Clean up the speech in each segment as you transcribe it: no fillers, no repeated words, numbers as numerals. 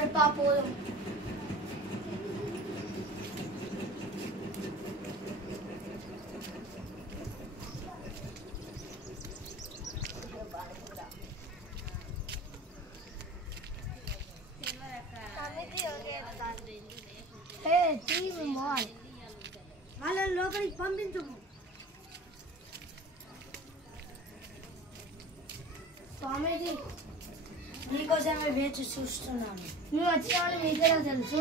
మరి పాపోదాం. వాళ్ళని లోపలికి పంపించు. స్వామీజీ మీకోసమే వేచి చూస్తున్నాను. మేము వచ్చినామని మీకేలా తెలుసు?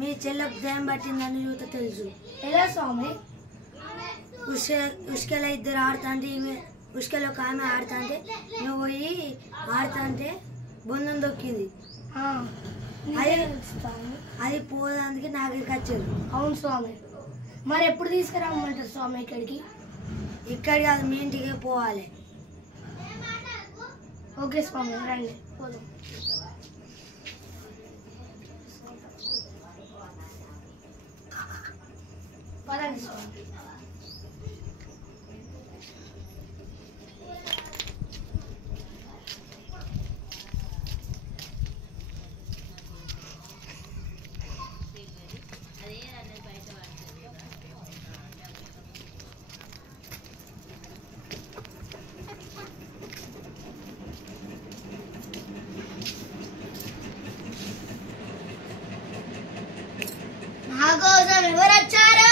మీ చెల్లకు దయం పట్టిందని యూత తెలుసు. ఎలా స్వామి? ఉష్కెల ఇద్దరు ఆడుతుంటే ఉష్కెలో ఒక ఆమె ఆడుతుంటే నువ్వు పోయి ఆడుతుంటే బొందం దొక్కింది. అది పోదానికి నాగరికి వచ్చారు. అవును స్వామి. మరి ఎప్పుడు తీసుకురామంటారు స్వామి ఇక్కడికి? ఇక్కడికి అది మీ ఇంటికి పోవాలి. ఓకే స్వామి, రండి పోదాం. పదండి స్వామి. నాకోసం ఎవరు వచ్చారు?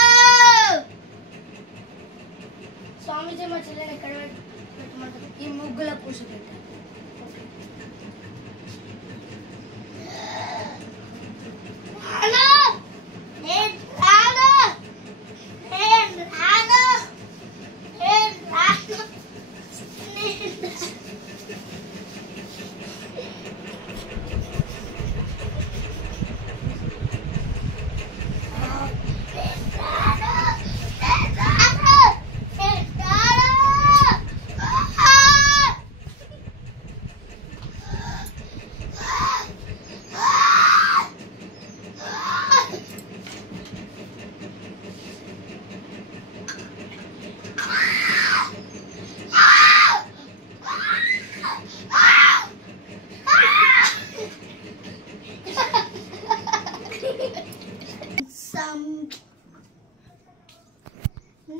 స్వామీజీ మా చెల్లెని ఎక్కడ పెట్టమంటారు? ఈ ముగ్గుల కూర్చోబెట్టారు.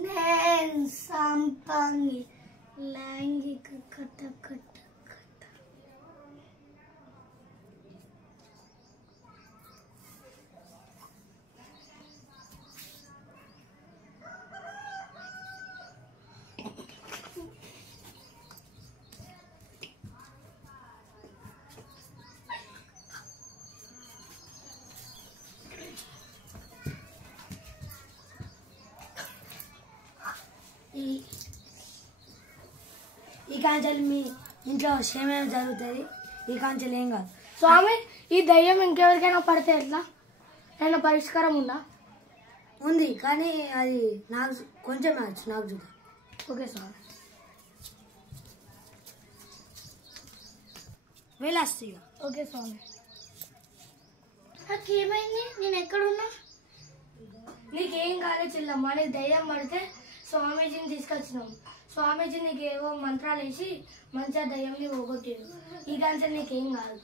నేను సంపంగి లైంగిక కథ కథ కథ. ఈ కాంచెలు మీ ఇంట్లో క్షేమం జరుగుతుంది. ఈ కాంచెలు ఏం కాదు. స్వామి, ఈ దయ్యం ఇంకెవరికైనా పడితే ఎట్లా? ఏమైనా పరిష్కారం ఉందా? ఉంది, కానీ అది నాకు కొంచెం వచ్చు. నాకు చూద్దాం. ఓకే స్వామి. వెళ్ళొస్తా. ఓకే స్వామి. నాకేమైంది? నేను ఎక్కడున్నా? నీకేం కాలేదు చెల్లమ్మ. నీకు దయ్యం పడితే స్వామీజీని తీసుకొచ్చినాం. స్వామీజీ నీకు ఏవో మంత్రాలు వేసి మంచిగా దయ్యంని పోగొట్టాడు. ఈ కాంచెలు నీకేం కాదు.